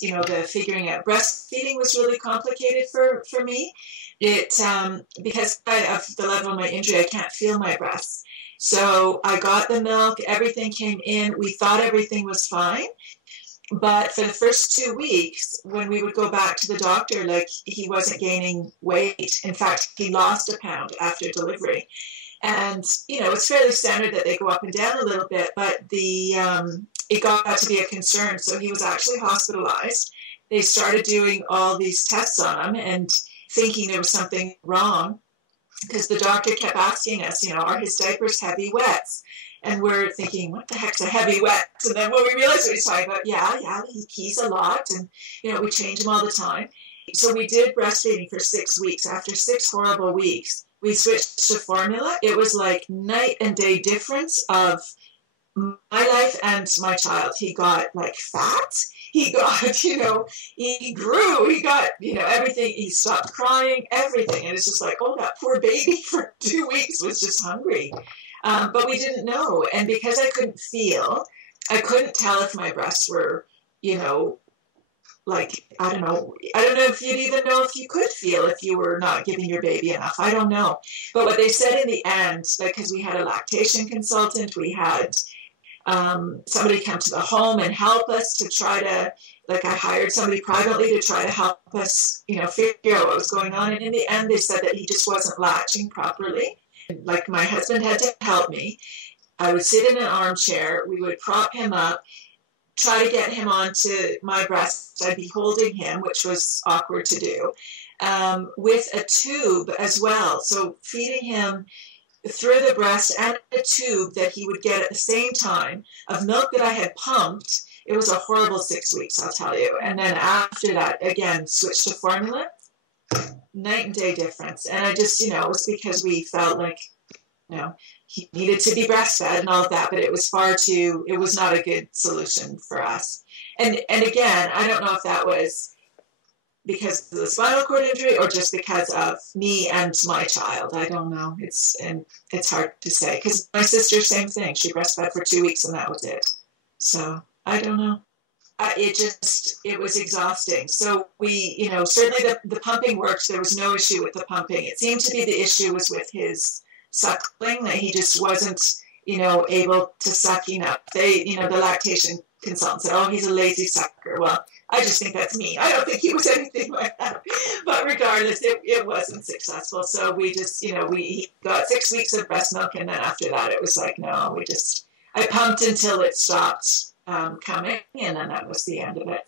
the figuring out breastfeeding was really complicated for me. It because of the level of my injury, I can't feel my breasts. So I got the milk, everything came in. We thought everything was fine. But for the first 2 weeks, when we would go back to the doctor, like he wasn't gaining weight. In fact, he lost a pound after delivery. And, it's fairly standard that they go up and down a little bit, but it got to be a concern. So he was actually hospitalized. They started doing all these tests on him and thinking there was something wrong because the doctor kept asking us, are his diapers heavy wets? And we're thinking, what the heck's a heavy wet? And then when we realized what he's talking about, he pees a lot. And, we change him all the time. So we did breastfeeding for 6 weeks. After 6 horrible weeks, we switched to formula. It was like night and day difference of my life and my child. He got like fat. He got, he grew. He got, everything. He stopped crying, everything. And it's just like, oh, that poor baby for 2 weeks was just hungry. But we didn't know. And because I couldn't feel, I couldn't tell if my breasts were, like, I don't know if you'd even know if you could feel if you were not giving your baby enough. I don't know. But what they said in the end, because we had a lactation consultant, we had somebody come to the home and help us to try to, I hired somebody privately to try to help us, figure out what was going on. And in the end, they said that he just wasn't latching properly. Like my husband had to help me. I would sit in an armchair. We would prop him up, try to get him onto my breast. I'd be holding him, which was awkward to do, with a tube as well. So feeding him through the breast and a tube that he would get at the same time of milk that I had pumped. It was a horrible 6 weeks, I'll tell you. And then after that, again, switched to formula. Night and day difference. And I just, it was because we felt like, he needed to be breastfed and all of that, but it was it was not a good solution for us. And again, I don't know if that was because of the spinal cord injury or just because of me and my child. I don't know. It's hard to say because my sister, same thing. She breastfed for 2 weeks and that was it. So I don't know. It was exhausting. So we, certainly the pumping worked. There was no issue with the pumping. It seemed to be the issue was with his suckling, that he just wasn't, able to suck enough. The lactation consultant said, oh, he's a lazy sucker. Well, I just think that's me. I don't think he was anything like that. But regardless, it wasn't successful. So we just, he got 6 weeks of breast milk. And then after that, it was like, no, I pumped until it stopped coming, and then that was the end of it.